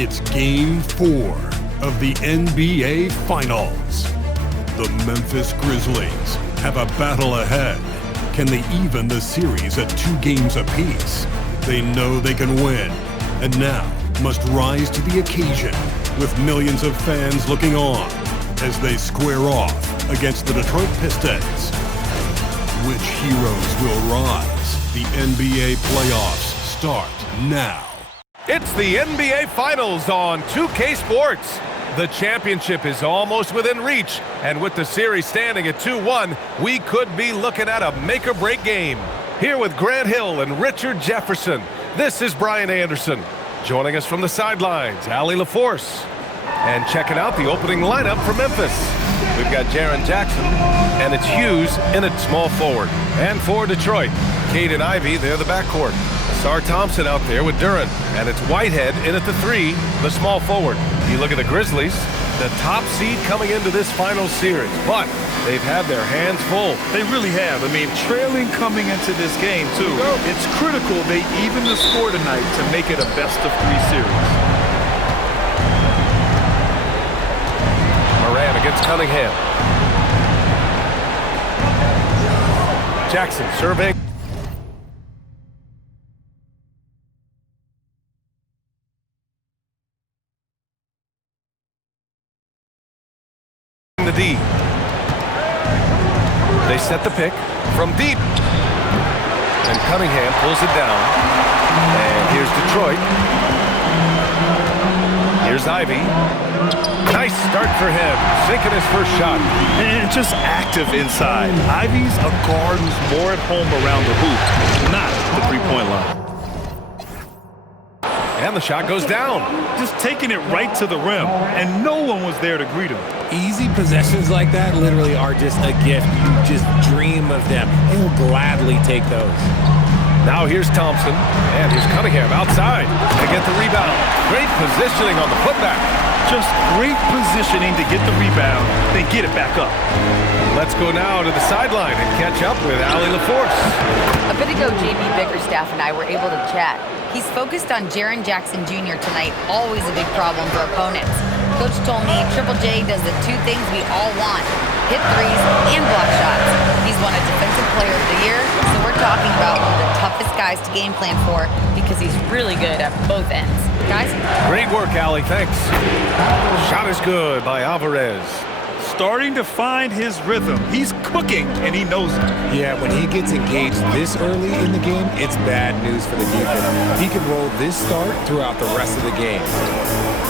It's Game 4 of the NBA Finals. The Memphis Grizzlies have a battle ahead. Can they even the series at 2 games apiece? They know they can win, and now must rise to the occasion with millions of fans looking on as they square off against the Detroit Pistons. Which heroes will rise? The NBA playoffs start now. It's the NBA Finals on 2K Sports. The championship is almost within reach, and with the series standing at 2-1, we could be looking at a make-or-break game. Here with Grant Hill and Richard Jefferson, this is Brian Anderson. Joining us from the sidelines, Allie LaForce. And checking out the opening lineup for Memphis. We've got Jaren Jackson, and it's Hughes in at small forward. And for Detroit, Cade and Ivy, they're the backcourt. Sar Thompson out there with Duren, and it's Whitehead in at the 3, the small forward. You look at the Grizzlies, the top seed coming into this final series, but they've had their hands full. They really have. I mean, trailing coming into this game, too. It's critical they even the score tonight to make it a best-of-3 series. Moran against Cunningham. Jackson surveying. The D. They set the pick from deep. And Cunningham pulls it down. And here's Detroit. Here's Ivy. Nice start for him. Sinking his first shot. And just active inside. Ivy's a guard who's more at home around the hoop, not the three-point line. And the shot goes down. Just taking it right to the rim, and no one was there to greet him. Easy possessions like that literally are just a gift. You just dream of them. He'll gladly take those. Now here's Thompson, and here's Cunningham outside to get the rebound. Great positioning on the putback. Just great positioning to get the rebound, then get it back up. Let's go now to the sideline and catch up with Allie LaForce. A bit ago, JB Bickerstaff and I were able to chat. He's focused on Jaren Jackson Jr. tonight, always a big problem for opponents. Coach told me Triple J does the 2 things we all want, hit threes and block shots. He's won a Defensive Player of the Year, so we're talking about one of the toughest guys to game plan for because he's really good at both ends. Guys? Great work, Allie. Thanks. Shot is good by Alvarez. Starting to find his rhythm. He's cooking, and he knows it. Yeah, when he gets engaged this early in the game, it's bad news for the defense. He can roll this start throughout the rest of the game.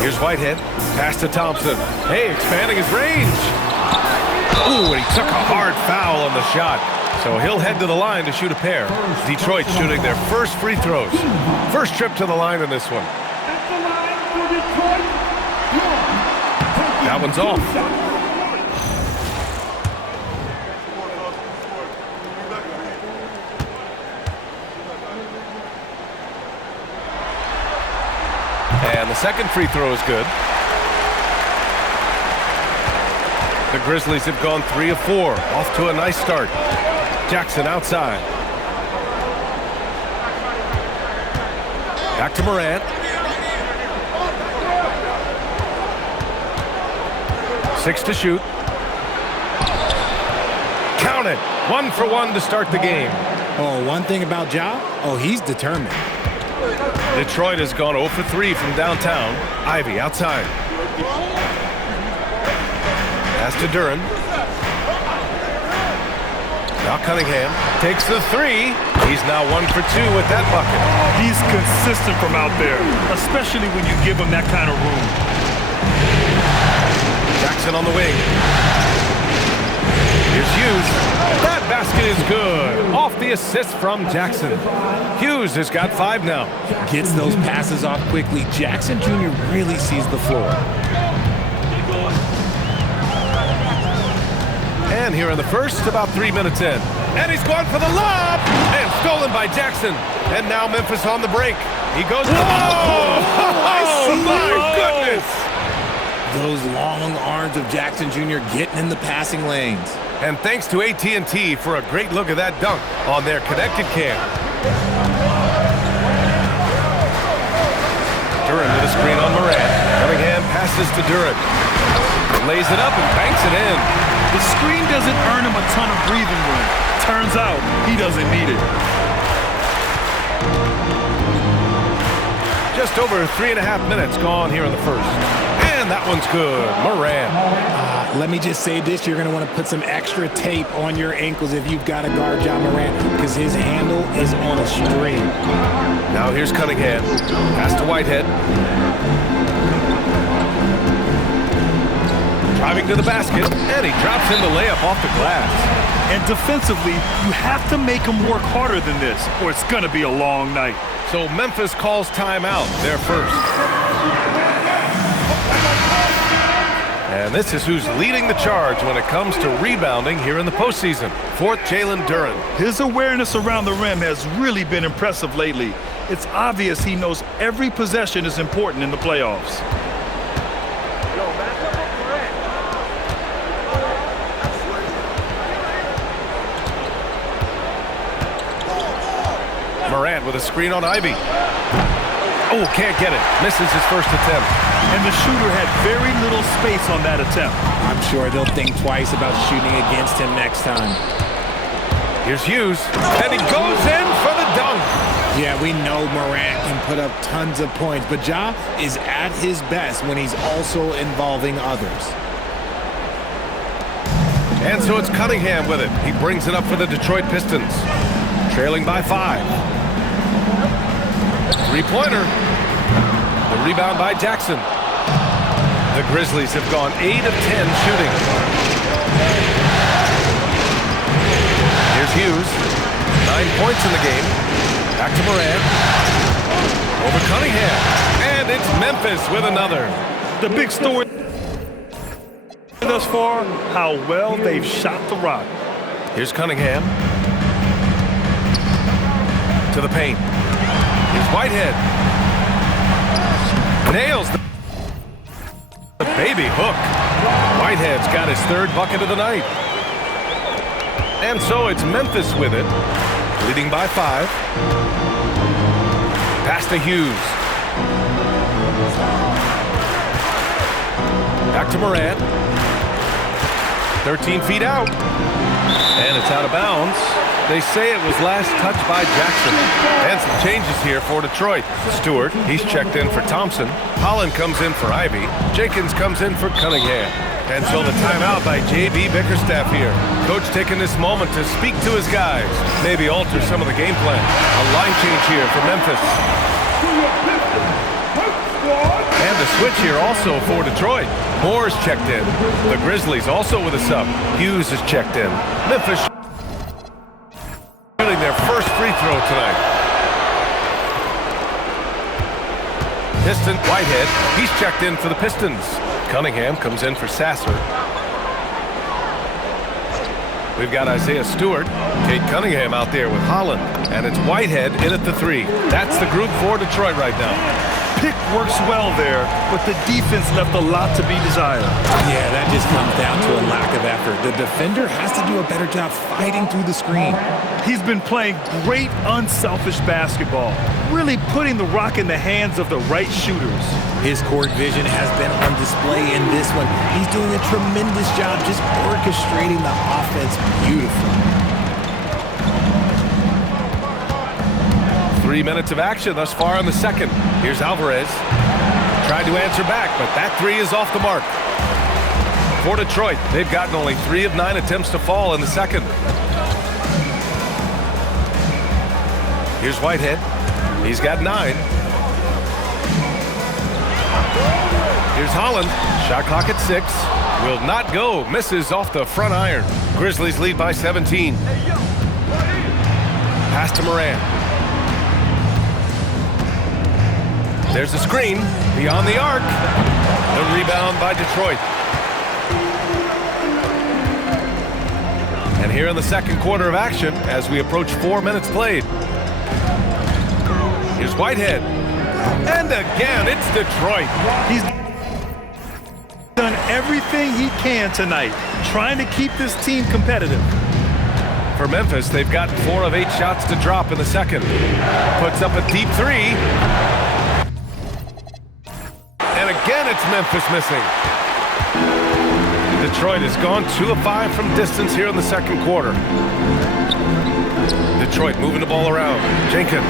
Here's Whitehead. Pass to Thompson. Hey, expanding his range. Ooh, and he took a hard foul on the shot. So he'll head to the line to shoot a pair. Detroit shooting their first free throws. First trip to the line in this one. That one's off. And the second free throw is good. The Grizzlies have gone 3 of 4. Off to a nice start. Jackson outside. Back to Morant. 6 to shoot. Count it. 1 for 1 to start the game. Oh, one thing about Ja? Oh, he's determined. Detroit has gone 0 for 3 from downtown. Ivy outside. Pass to Duren. Now Cunningham takes the 3. He's now 1 for 2 with that bucket. He's consistent from out there, especially when you give him that kind of room. Jackson on the wing. Here's Hughes. That basket is good. Off the assist from Jackson. Hughes has got 5 now. Gets those passes off quickly. Jackson Jr. really sees the floor. And here in the first, about 3 minutes in. And he's gone for the lob! And stolen by Jackson. And now Memphis on the break. He goes, oh! Oh, my goodness! Those long arms of Jackson Jr. getting in the passing lanes. And thanks to AT&T for a great look at that dunk on their connected cam. Duran with a screen on Morant. Cunningham passes to Duran. Lays it up and banks it in. The screen doesn't earn him a ton of breathing room. Turns out he doesn't need it. Just over 3.5 minutes gone here in the first. And that one's good. Morant. Let me just say this. You're going to want to put some extra tape on your ankles if you've got to guard Ja Morant because his handle is on a string. Now here's Cunningham. Pass to Whitehead. Driving to the basket, and he drops in the layup off the glass. And defensively, you have to make him work harder than this, or it's going to be a long night. So Memphis calls timeout, their first. And this is who's leading the charge when it comes to rebounding here in the postseason. Fourth, Jalen Duran. His awareness around the rim has really been impressive lately. It's obvious he knows every possession is important in the playoffs. Morant with a screen on Ivy. Oh, can't get it. Misses his first attempt. And the shooter had very little space on that attempt. I'm sure they'll think twice about shooting against him next time. Here's Hughes, and he goes in for the dunk. Yeah, we know Morant can put up tons of points, but Ja is at his best when he's also involving others. And so it's Cunningham with it. He brings it up for the Detroit Pistons. Trailing by 5. Three-pointer. The rebound by Jackson. The Grizzlies have gone 8 of 10 shooting. Here's Hughes. 9 points in the game. Back to Morant. Over Cunningham. And it's Memphis with another. The big story thus far, how well they've shot the rock. Here's Cunningham. To the paint. Here's Whitehead. Nails the baby hook. Whitehead's got his third bucket of the night. And so it's Memphis with it, leading by 5. Pass to Hughes. Back to Morant. 13 feet out. And it's out of bounds. They say it was last touched by Jackson. And some changes here for Detroit. Stewart, he's checked in for Thompson. Holland comes in for Ivy. Jenkins comes in for Cunningham. And so the timeout by J.B. Bickerstaff here. Coach taking this moment to speak to his guys. Maybe alter some of the game plan. A line change here for Memphis. And the switch here also for Detroit. Moore's checked in. The Grizzlies also with a sub. Hughes is checked in. Memphis shooting their first free throw tonight. Piston Whitehead. He's checked in for the Pistons. Cunningham comes in for Sasser. We've got Isaiah Stewart. Kate Cunningham out there with Holland. And it's Whitehead in at the 3. That's the group for Detroit right now. Pick works well there, but the defense left a lot to be desired. Yeah, that just comes down to a lack of effort. The defender has to do a better job fighting through the screen. He's been playing great, unselfish basketball, really putting the rock in the hands of the right shooters. His court vision has been on display in this one. He's doing a tremendous job just orchestrating the offense beautifully. 3 minutes of action thus far in the second. Here's Alvarez. Tried to answer back, but that 3 is off the mark. For Detroit, they've gotten only 3 of 9 attempts to fall in the second. Here's Whitehead. He's got 9. Here's Holland. Shot clock at 6. Will not go. Misses off the front iron. Grizzlies lead by 17. Pass to Morant. There's a screen beyond the arc. The rebound by Detroit. And here in the second quarter of action, as we approach 4 minutes played. Here's Whitehead. And again, it's Detroit. He's done everything he can tonight, trying to keep this team competitive. For Memphis, they've gotten 4 of 8 shots to drop in the second. Puts up a deep 3. again, it's Memphis missing. Detroit has gone 2 of 5 from distance here in the second quarter. Detroit moving the ball around. Jenkins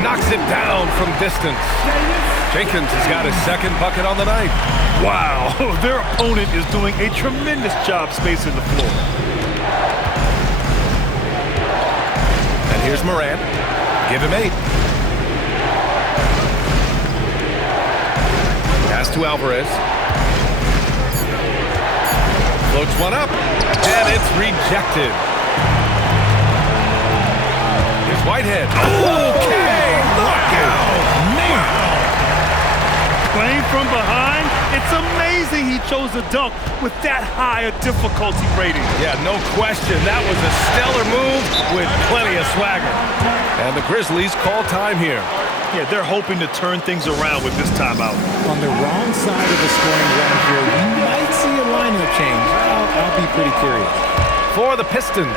knocks it down from distance. Jenkins has got his second bucket on the night. Wow, their opponent is doing a tremendous job spacing the floor. And here's Morant. Give him 8. Pass to Alvarez. Floats one up, and it's rejected. Here's Whitehead. Okay, look out! Man! Playing from behind, it's amazing he chose to dunk with that high a difficulty rating. Yeah, no question. That was a stellar move with plenty of swagger. And the Grizzlies call time here. Yeah, they're hoping to turn things around with this timeout. On the wrong side of the scoring run here, we might see a lineup change. I'll be pretty curious. For the Pistons,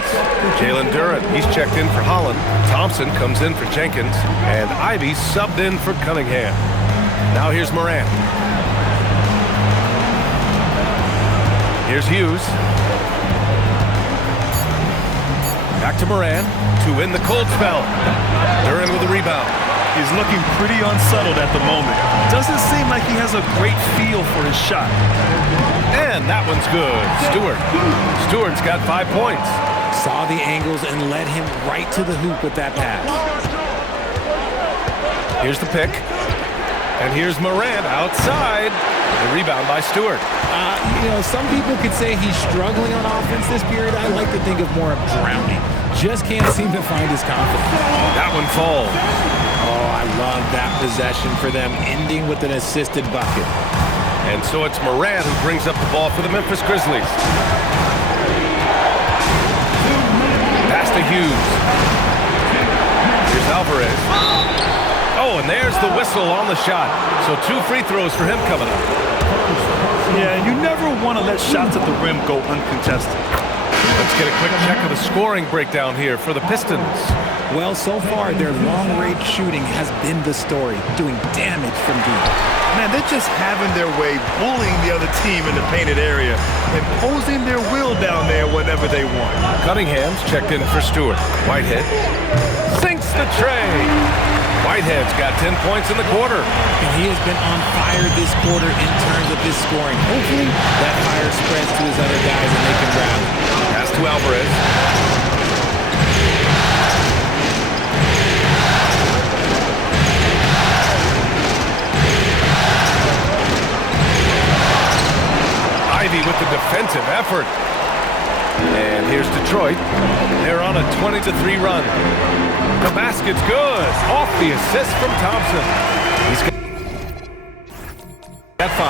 Jalen Duren, he's checked in for Holland. Thompson comes in for Jenkins, and Ivy subbed in for Cunningham. Now here's Morant. Here's Hughes. Back to Morant to win the cold spell. Duren with the rebound. He's looking pretty unsettled at the moment. Doesn't seem like he has a great feel for his shot. And that one's good. Stewart's got 5 points. Saw the angles and led him right to the hoop with that pass. Here's the pick. And here's Morant outside. The rebound by Stewart. Some people could say he's struggling on offense this period. I like to think of more of drowning. Just can't seem to find his confidence. That one falls. Oh, I love that possession for them, ending with an assisted bucket. And so it's Morant who brings up the ball for the Memphis Grizzlies. Pass to Hughes. Here's Alvarez. Oh, and there's the whistle on the shot. So 2 free throws for him coming up. Yeah, you never want to let shots at the rim go uncontested. Let's get a quick check of the scoring breakdown here for the Pistons. Well, so far, their long-range shooting has been the story, doing damage from deep. Man, they're just having their way, bullying the other team in the painted area, imposing their will down there whenever they want. Cunningham's checked in for Stewart. Whitehead sinks the tray. Whitehead's got 10 points in the quarter. And he has been on fire this quarter in terms of his scoring. Hopefully, that fire spreads to his other guys and they can rally. Pass to Alvarez. Ivy with the defensive effort. And here's Detroit. They're on a 20-3 run. The basket's good. Off the assist from Thompson. He's got 5.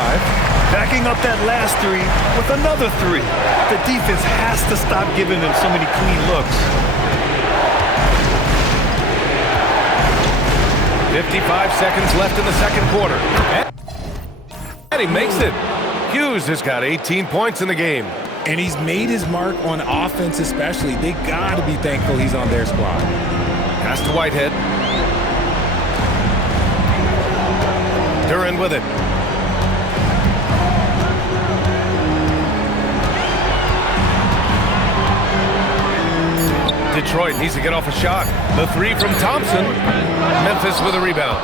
Backing up that last 3 with another 3. The defense has to stop giving them so many clean looks. 55 seconds left in the second quarter. And he makes it. Hughes has got 18 points in the game. And he's made his mark on offense especially. They got to be thankful he's on their squad. Pass to Whitehead. Duren with it. Detroit needs to get off a shot. The 3 from Thompson. Memphis with a rebound.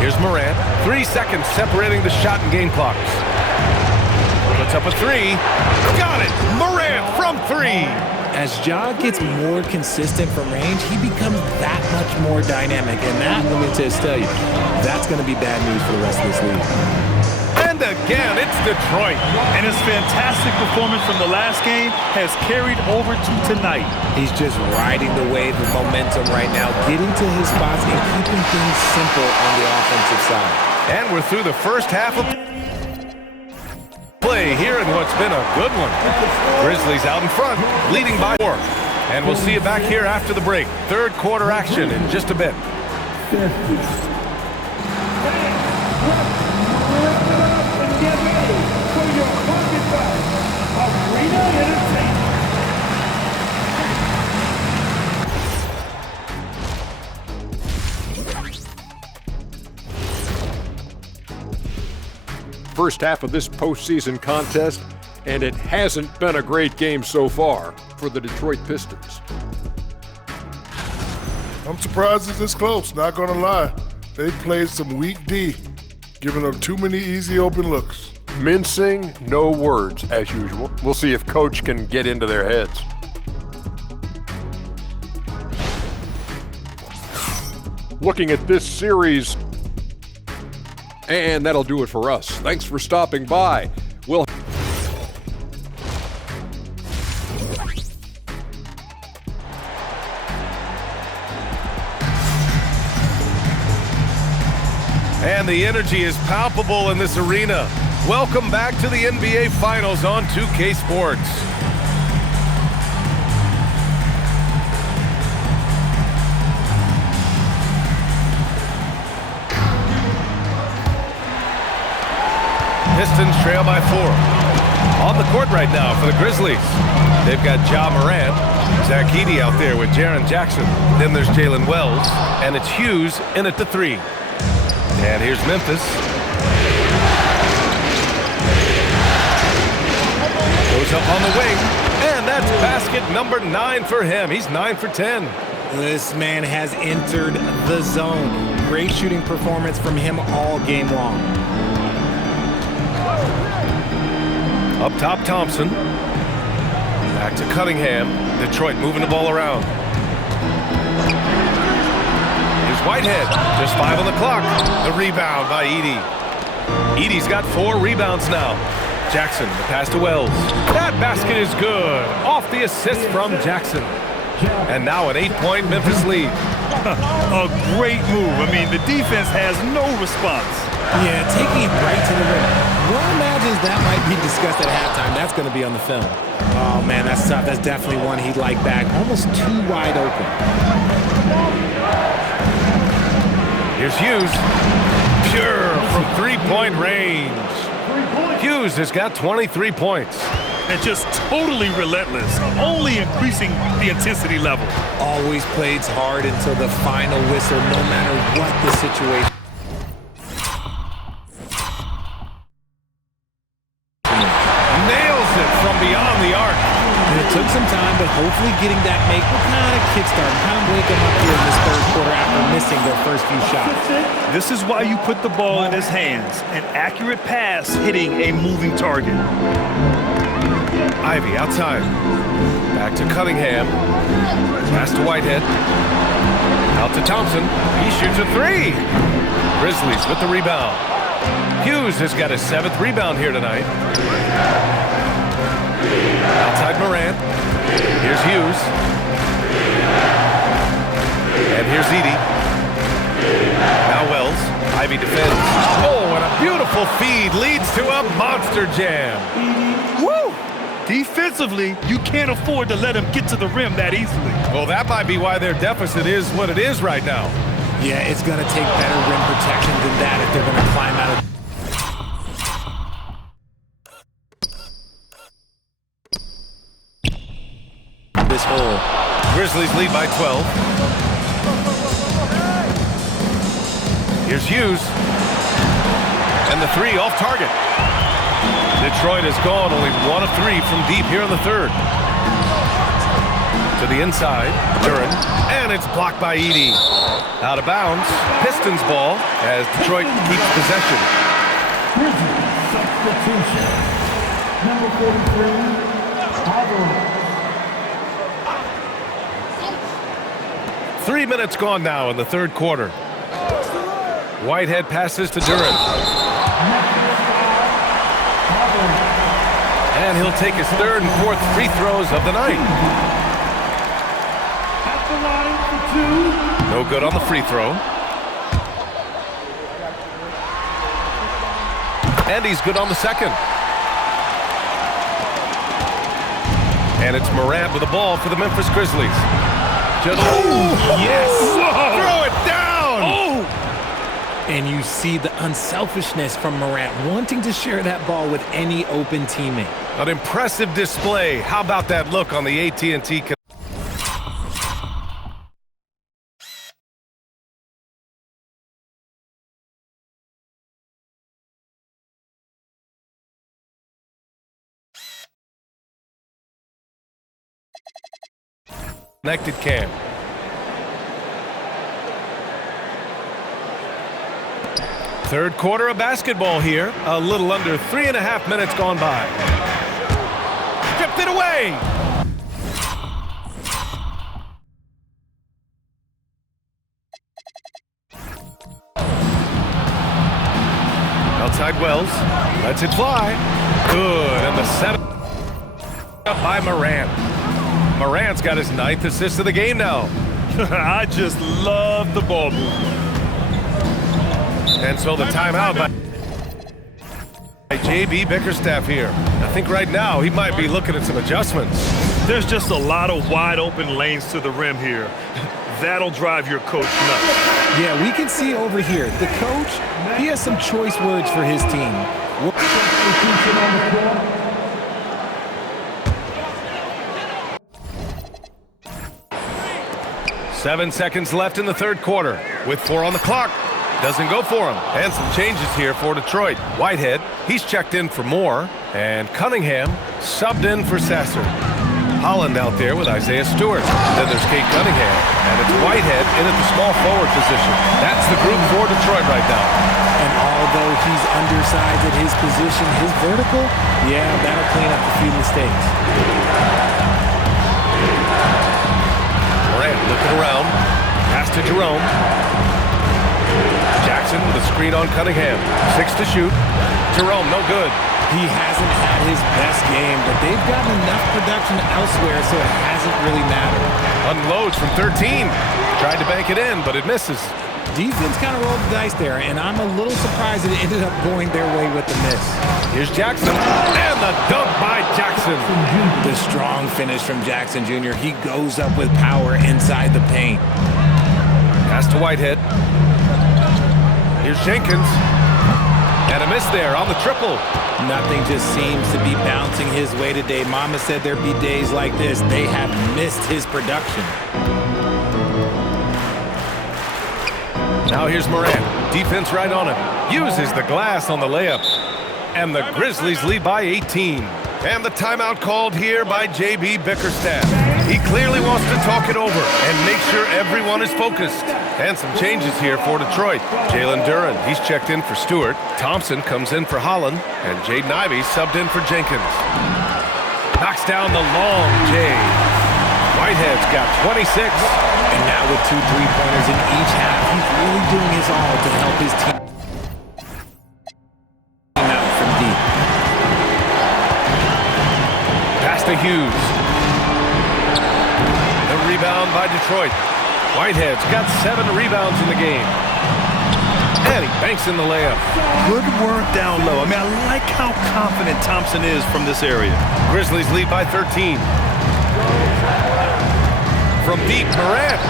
Here's Morant. 3 seconds separating the shot and game clocks. Puts up a 3. Got it! Morant from 3! As Ja gets more consistent from range, he becomes that much more dynamic. And that, let me just tell you, that's going to be bad news for the rest of this league. And again, it's Detroit. And his fantastic performance from the last game has carried over to tonight. He's just riding the wave of momentum right now, getting to his spots and keeping things simple on the offensive side. And we're through the first half of play here in what's been a good one. Grizzlies out in front, leading by 4. And we'll see you back here after the break. Third quarter action in just a bit. first half of this postseason contest, and it hasn't been a great game so far for the Detroit Pistons. I'm surprised it's this close, not gonna lie. They played some weak D, giving up too many easy open looks. Mincing, no words, as usual. We'll see if Coach can get into their heads. Looking at this series, and that'll do it for us. Thanks for stopping by. We'll And the energy is palpable in this arena. Welcome back to the NBA Finals on 2K Sports. Pistons trail by 4. On the court right now for the Grizzlies. They've got Ja Morant, Zach Edey out there with Jaren Jackson. Then there's Jalen Wells, and it's Hughes in at the 3. And here's Memphis. Goes up on the wing, and that's basket number 9 for him. He's 9 for 10. This man has entered the zone. Great shooting performance from him all game long. Up top, Thompson. Back to Cunningham. Detroit moving the ball around. Whitehead, just 5 on the clock. The rebound by Edey. Edey's got 4 rebounds now. Jackson, the pass to Wells. That basket is good. Off the assist from Jackson. And now an 8-point Memphis lead. A great move. I mean, the defense has no response. Yeah, taking it right to the rim. One imagines that might be discussed at halftime. That's going to be on the film. Oh, man, that's tough. That's definitely one he'd like back. Almost too wide open. Here's Hughes. Pure from 3-point range. Hughes has got 23 points. And just totally relentless, only increasing the intensity level. Always plays hard until the final whistle, no matter what the situation. Nails it from beyond the arc. And it took some time, but hopefully getting that make will kind of kickstart, kind of wake them up here in this third quarter after missing their first few shots. This is why you put the ball in his hands. An accurate pass hitting a moving target. Ivy outside. Back to Cunningham. Pass to Whitehead. Out to Thompson. He shoots a 3. Grizzlies with the rebound. Hughes has got his 7th rebound here tonight. Outside Morant. Here's Hughes. And here's Edey. Now Wells. Ivy defends. Oh, and a beautiful feed leads to a monster jam. Woo! Defensively, you can't afford to let him get to the rim that easily. Well, that might be why their deficit is what it is right now. Yeah, it's going to take better rim protection than that if they're going to climb out of this hole. Grizzlies lead by 12. Here's Hughes. And the 3 off target. Detroit has gone only 1 of 3 from deep here in the third. To the inside, Duren. And it's blocked by Edey. Out of bounds. Pistons ball as Detroit keeps possession. Substitution. Number 43, 3 minutes gone now in the third quarter. Whitehead passes to Duren. And he'll take his 3rd and 4th free throws of the night. at the line for 2. No good on the free throw. And he's good on the 2nd. And it's Morant with the ball for the Memphis Grizzlies. Yes! Throw it down! Oh! And you see the unselfishness from Morant, wanting to share that ball with any open teammate. An impressive display. How about that look on the AT&T Connected cam. Third quarter of basketball here. A little under 3.5 minutes gone by. Stripped it away. Outside Wells. Lets it fly. Good. And the setup up by Morant. Morant's got his 9th assist of the game now. I just love the ball movement. And so the timeout by J.B. Bickerstaff here. I think right now he might be looking at some adjustments. There's just a lot of wide open lanes to the rim here. That'll drive your coach nuts. Yeah, we can see over here. The coach, he has some choice words for his team. 7 seconds left in the third quarter. With 4 on the clock. Doesn't go for him. And some changes here for Detroit. Whitehead, he's checked in for Moore. And Cunningham subbed in for Sasser. Holland out there with Isaiah Stewart. Then there's Kate Cunningham. And it's Whitehead in at the small forward position. That's the group for Detroit right now. And although he's undersized at his position, his vertical, yeah, that'll clean up a few mistakes. Morant looking around. Pass to Jerome. Jackson with a screen on Cunningham. 6 to shoot. Jerome, no good. He hasn't had his best game, but they've gotten enough production elsewhere, so it hasn't really mattered. Unloads from 13. Tried to bank it in, but it misses. Defense kind of rolled the dice there, and I'm a little surprised that it ended up going their way with the miss. Here's Jackson, and the dunk by Jackson. The strong finish from Jackson Jr. He goes up with power inside the paint. Pass to Whitehead. Here's Jenkins. And a miss there on the triple. Nothing just seems to be bouncing his way today. Mama said there'd be days like this. They have missed his production. Now here's Morant. Defense right on him. Uses the glass on the layup. And the Grizzlies lead by 18. And the timeout called here by J.B. Bickerstaff. He clearly wants to talk it over and make sure everyone is focused. And some changes here for Detroit. Jalen Duren, he's checked in for Stewart. Thompson comes in for Holland. And Jaden Ivey subbed in for Jenkins. Knocks down the long J. Whitehead's got 26. And now with 2 3-pointers in each half, he's really doing his all to help his team out from deep. Pass to Hughes. The rebound by Detroit. Whitehead's got 7 rebounds in the game. And he banks in the layup. Good work down low. I mean, I like how confident Thompson is from this area. Grizzlies lead by 13. From deep, Morant.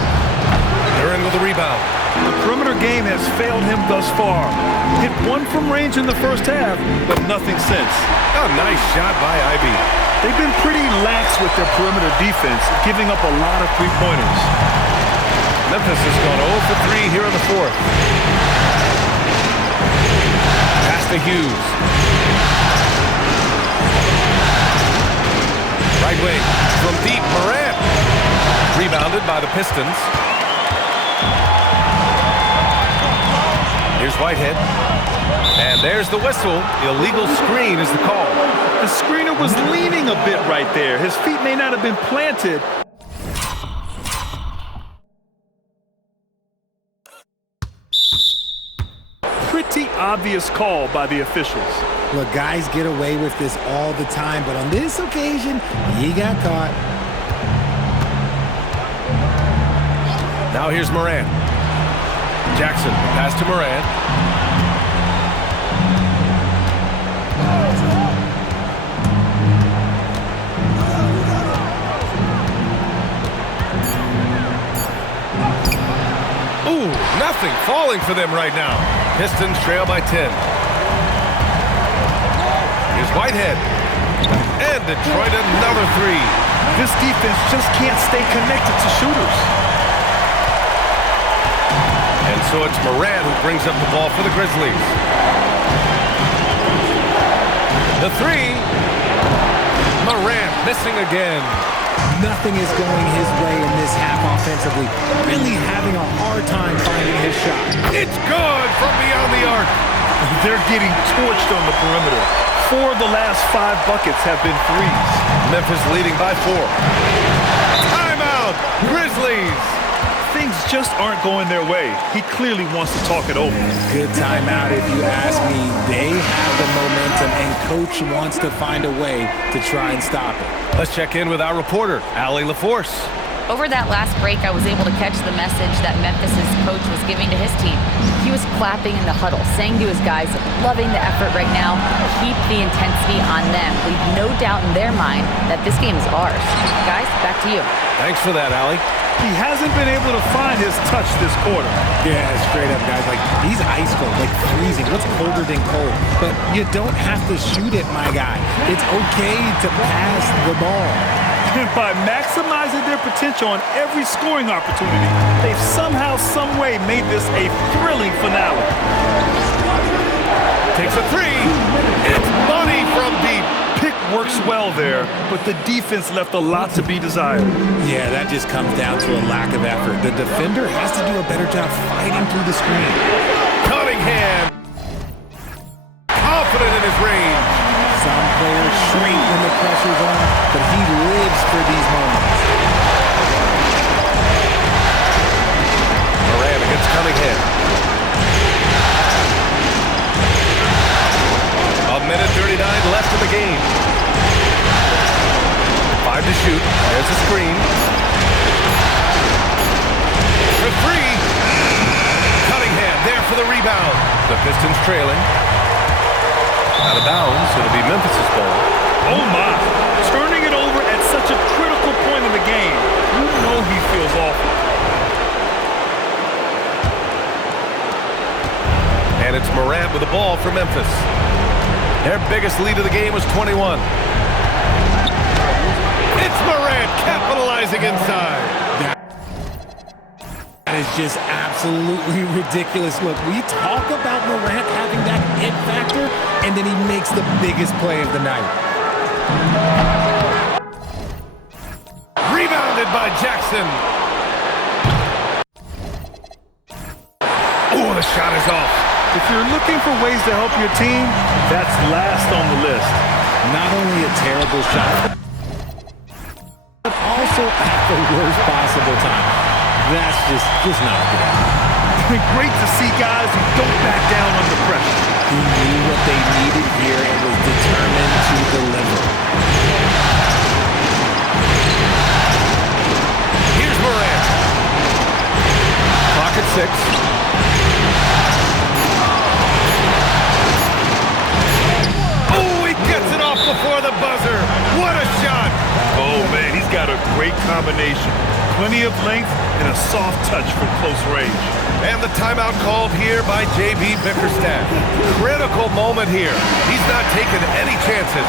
They're in with the rebound. The perimeter game has failed him thus far. Hit 1 from range in the first half, but nothing since. A nice shot by Ivey. They've been pretty lax with their perimeter defense, giving up a lot of three-pointers. Memphis has gone 0 for 3 here in the fourth. Pass to Hughes. Right wing. From deep, Morant. Rebounded by the Pistons. Here's Whitehead. And there's the whistle. Illegal screen is the call. The screener was leaning a bit right there. His feet may not have been planted. Pretty obvious call by the officials. Look, guys get away with this all the time, but on this occasion, he got caught. Now here's Morant. Jackson, pass to Morant. Ooh, nothing falling for them right now. Pistons trail by 10. Here's Whitehead. And Detroit another 3. This defense just can't stay connected to shooters. And so it's Morant who brings up the ball for the Grizzlies. The 3. Morant missing again. Nothing is going his way in this half offensively. Really having a hard time finding his shot. It's good from beyond the arc. They're getting torched on the perimeter. 4 of the last 5 buckets have been threes. Memphis leading by 4. Timeout, Grizzlies. Things just aren't going their way. He clearly wants to talk it over. Good timeout if you ask me. They have the momentum, and Coach wants to find a way to try and stop it. Let's check in with our reporter, Allie LaForce. Over that last break, I was able to catch the message that Memphis's coach was giving to his team. He was clapping in the huddle, saying to his guys, loving the effort right now, keep the intensity on them. Leave no doubt in their mind that this game is ours. Guys, back to you. Thanks for that, Allie. He hasn't been able to find his touch this quarter. Yeah, straight up, guys. Like, he's ice cold, like freezing. What's colder than cold? But you don't have to shoot it, my guy. It's okay to pass the ball. And by maximizing their potential on every scoring opportunity, they've somehow, some way made this a thrilling finale. Takes a 3. It's money from deep. Pick works well there, but the defense left a lot to be desired. Yeah, that just comes down to a lack of effort. The defender has to do a better job fighting through the screen. Cunningham. Confident in his range. Some players shrink when the pressure's on, but he lives for these moments. Moran against Cunningham. A minute 39 left in the game. 5 to shoot. There's a screen. For 3. Cunningham there for the rebound. The Pistons trailing. Out of bounds. It'll be Memphis's ball. Oh my! Turning it over at such a critical point in the game. You know he feels awful. And it's Morant with the ball for Memphis. Their biggest lead of the game was 21. It's Morant capitalizing inside. That is just absolutely ridiculous. Look, we talk about Morant having that it factor, and then he makes the biggest play of the night. Rebounded by Jackson. Oh, the shot is off. If you're looking for ways to help your team, that's last on the list. Not only a terrible shot, but also at the worst possible time. That's just not good. Great to see guys who don't back down under pressure. He knew what they needed here and was determined to deliver. Here's Morant. Clock at 6. Before the buzzer. What a shot. Oh, man, he's got a great combination. Plenty of length and a soft touch from close range. And the timeout called here by J.B. Bickerstaff. Critical moment here. He's not taking any chances.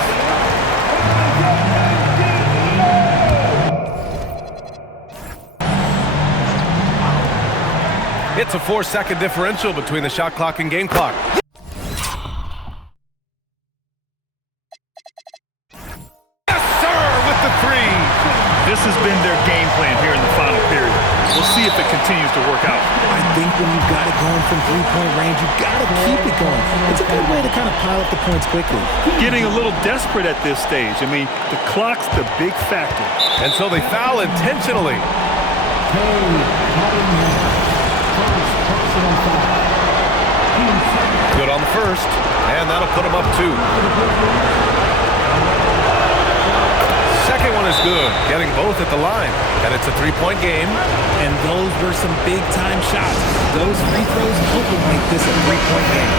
It's a 4-second differential between the shot clock and game clock. This has been their game plan here in the final period. We'll see if it continues to work out. I think when you've got it going from three-point range, you've got to keep it going. It's a good way to kind of pile up the points quickly. Getting a little desperate at this stage. I mean, the clock's the big factor. And so they foul intentionally. Good on the first, and that'll put them up 2. Second one is good, getting both at the line. And it's a 3-point game. And those were some big-time shots. Those free throws help them make this a 3-point game.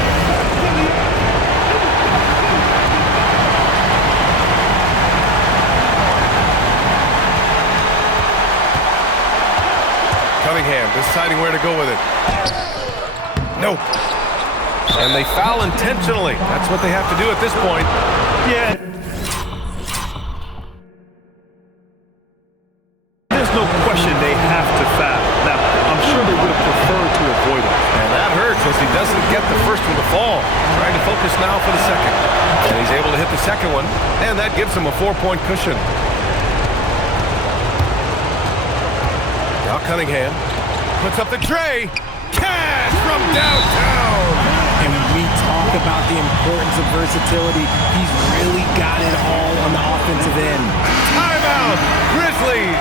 Cunningham deciding where to go with it. Nope. And they foul intentionally. That's what they have to do at this point. Yeah. No question they have to foul. Now, I'm sure they would have preferred to avoid it. And that hurts as he doesn't get the first one to fall. Trying to focus now for the second. And he's able to hit the second one, and that gives him a 4-point cushion. Cunningham. Puts up the tray. Cash from downtown. And when we talk about the importance of versatility, he's really got it all on the offensive end. Timeout, Grizzlies.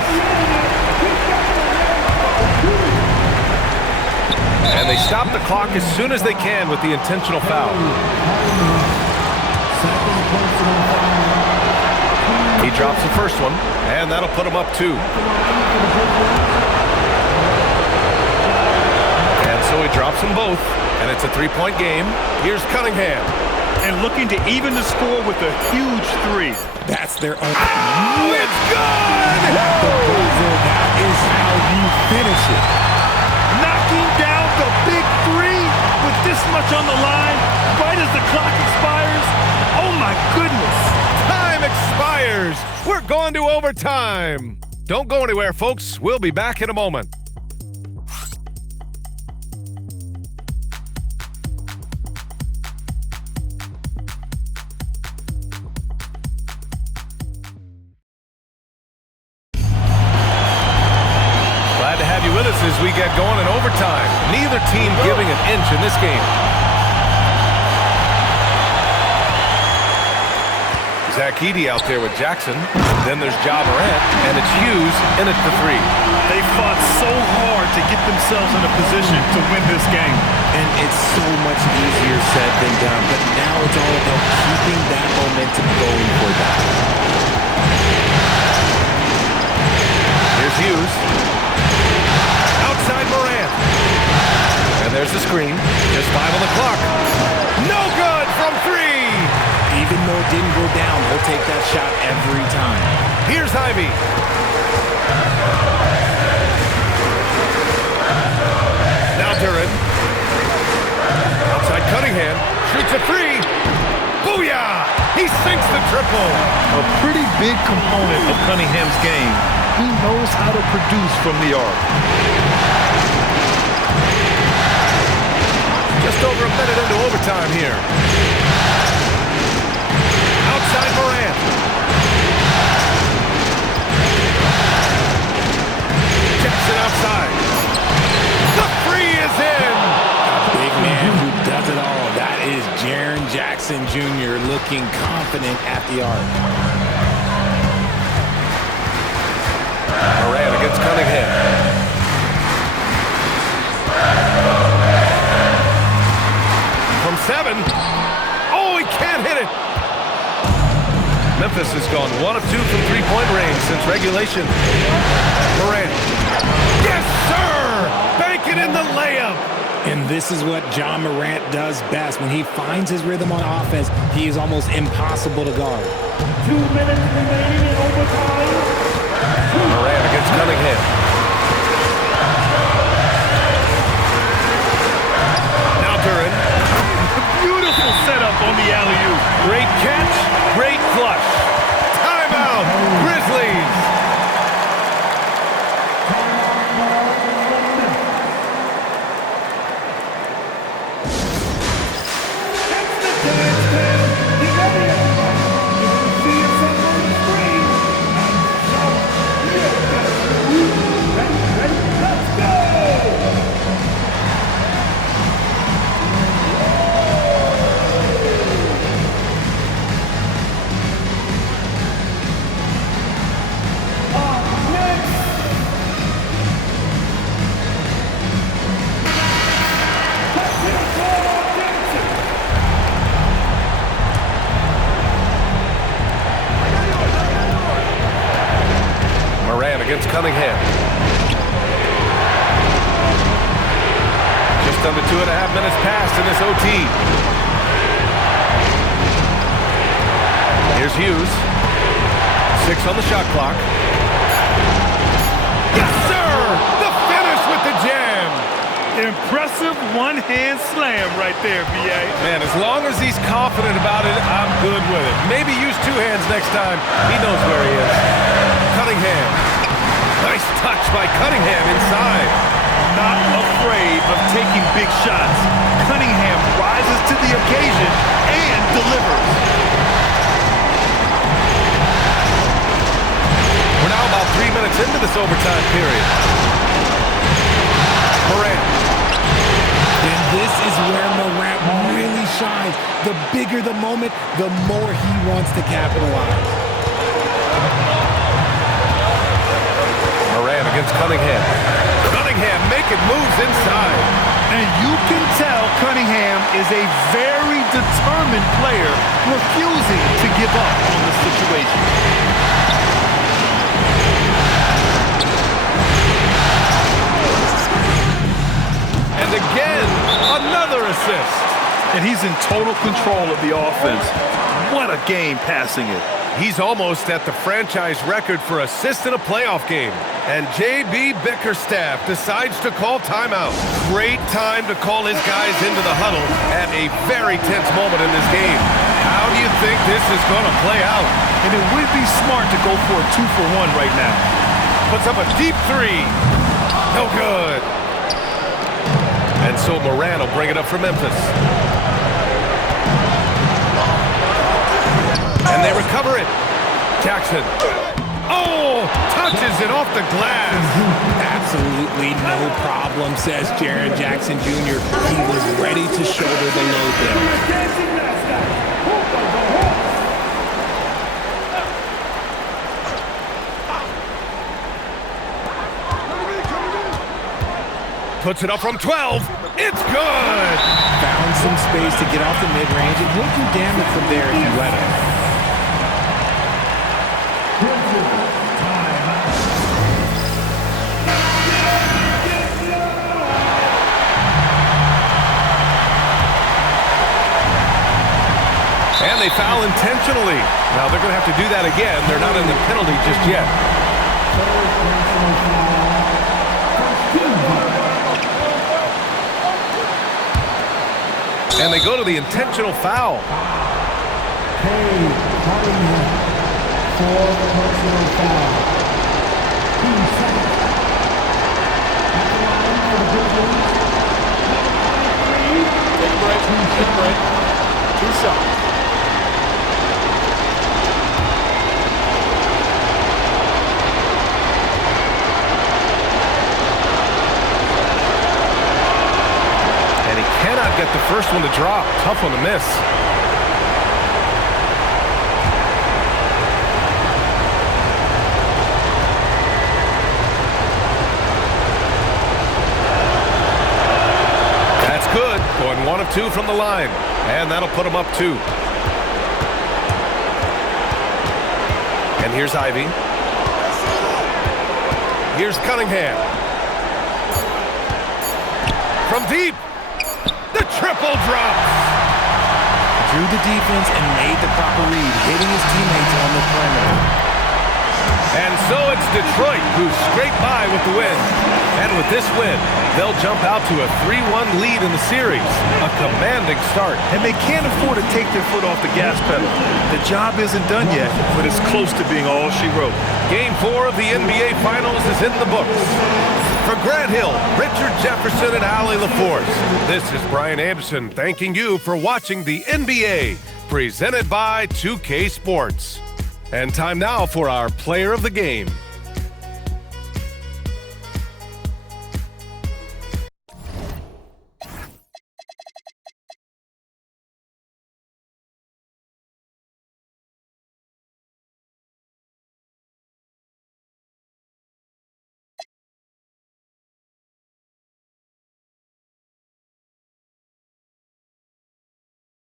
And they stop the clock as soon as they can with the intentional foul. He drops the first one, and that'll put him up 2. And so he drops them both, and it's a 3-point game. Here's Cunningham. And looking to even the score with a huge 3. That's their own. Oh, it's good! That is how you finish it. Knocking down the big 3 with this much on the line, right as the clock expires. Oh, my goodness. Time expires. We're going to overtime. Don't go anywhere, folks. We'll be back in a moment. Glad to have you with us as we get going in overtime. Neither team giving an inch in this game. Zach Edey out there with Jackson. Then there's Ja Morant, and it's Hughes in it for 3. They fought so hard to get themselves in a position to win this game. And it's so much easier said than done. But now it's all about keeping that momentum going for them. Here's Hughes. Outside Morant. And there's the screen. Just 5 on the clock. No good from 3. Even though it didn't go down, he'll take that shot every time. Here's Ivy. Now Duran. Outside Cunningham. Shoots a 3. Booyah! He sinks the triple. A pretty big component of Cunningham's game. He knows how to produce from the arc. Just over a minute into overtime here. Outside Morant. Jackson outside. The 3 is in. A big man who does it all. That is Jaren Jackson Jr. looking confident at the arc. Morant against Cunningham. From 7. Oh, he can't hit it. Memphis has gone 1 of 2 from 3-point range since regulation. Morant. Yes, sir! Bank it in the layup. And this is what Ja Morant does best. When he finds his rhythm on offense, he is almost impossible to guard. 2 minutes remaining in overtime. Morant against Cunningham. Now Duran. Beautiful setup on the alley-oop. Great catch, great flush. Timeout, Grizzlies. Against Cunningham. Just under 2.5 minutes passed in this OT. Here's Hughes. 6 on the shot clock. Yes, sir! The finish with the jam. Impressive one-hand slam right there, B.A. Man, as long as he's confident about it, I'm good with it. Maybe use 2 hands next time. He knows where he is. Cunningham. Nice touch by Cunningham inside. Not afraid of taking big shots. Cunningham rises to the occasion and delivers. We're now about 3 minutes into this overtime period. Morant. And this is where Morant really shines. The bigger the moment, the more he wants to capitalize. Morant against Cunningham. Cunningham making moves inside. And you can tell Cunningham is a very determined player, refusing to give up on the situation. And again, another assist. And he's in total control of the offense. What a game passing it. He's almost at the franchise record for assists in a playoff game. And J.B. Bickerstaff decides to call timeout. Great time to call his guys into the huddle at a very tense moment in this game. How do you think this is going to play out? And it would be smart to go for a 2-for-1 right now. Puts up a deep three. No good. And so Morant will bring it up for Memphis. And they recover it. Jackson. Oh, touches it off the glass. Absolutely no problem, says Jaren Jackson Jr. He was ready to shoulder the load there. Puts it up from 12. It's good. Found some space to get off the mid-range, and he'll do damage from there if you let him. And they foul intentionally. Now they're going to have to do that again. They're not in the penalty just yet. And they go to the intentional foul. Hey, for personal foul. Take a break. Take a break. 2 shots. And he cannot get the first one to drop. Tough one to miss. That's good. Going 1 of 2 from the line. And that'll put him up 2. And here's Ivy. Here's Cunningham. From deep. The triple drops. Drew the defense and made the proper read, hitting his teammates on the perimeter. And so it's Detroit who scraped by with the win. And with this win, they'll jump out to a 3-1 lead in the series. A commanding start. And they can't afford to take their foot off the gas pedal. The job isn't done yet, but it's close to being all she wrote. Game 4 of the NBA Finals is in the books. For Grant Hill, Richard Jefferson, and Allie LaForce, this is Brian Anderson thanking you for watching the NBA, presented by 2K Sports. And time now for our player of the game.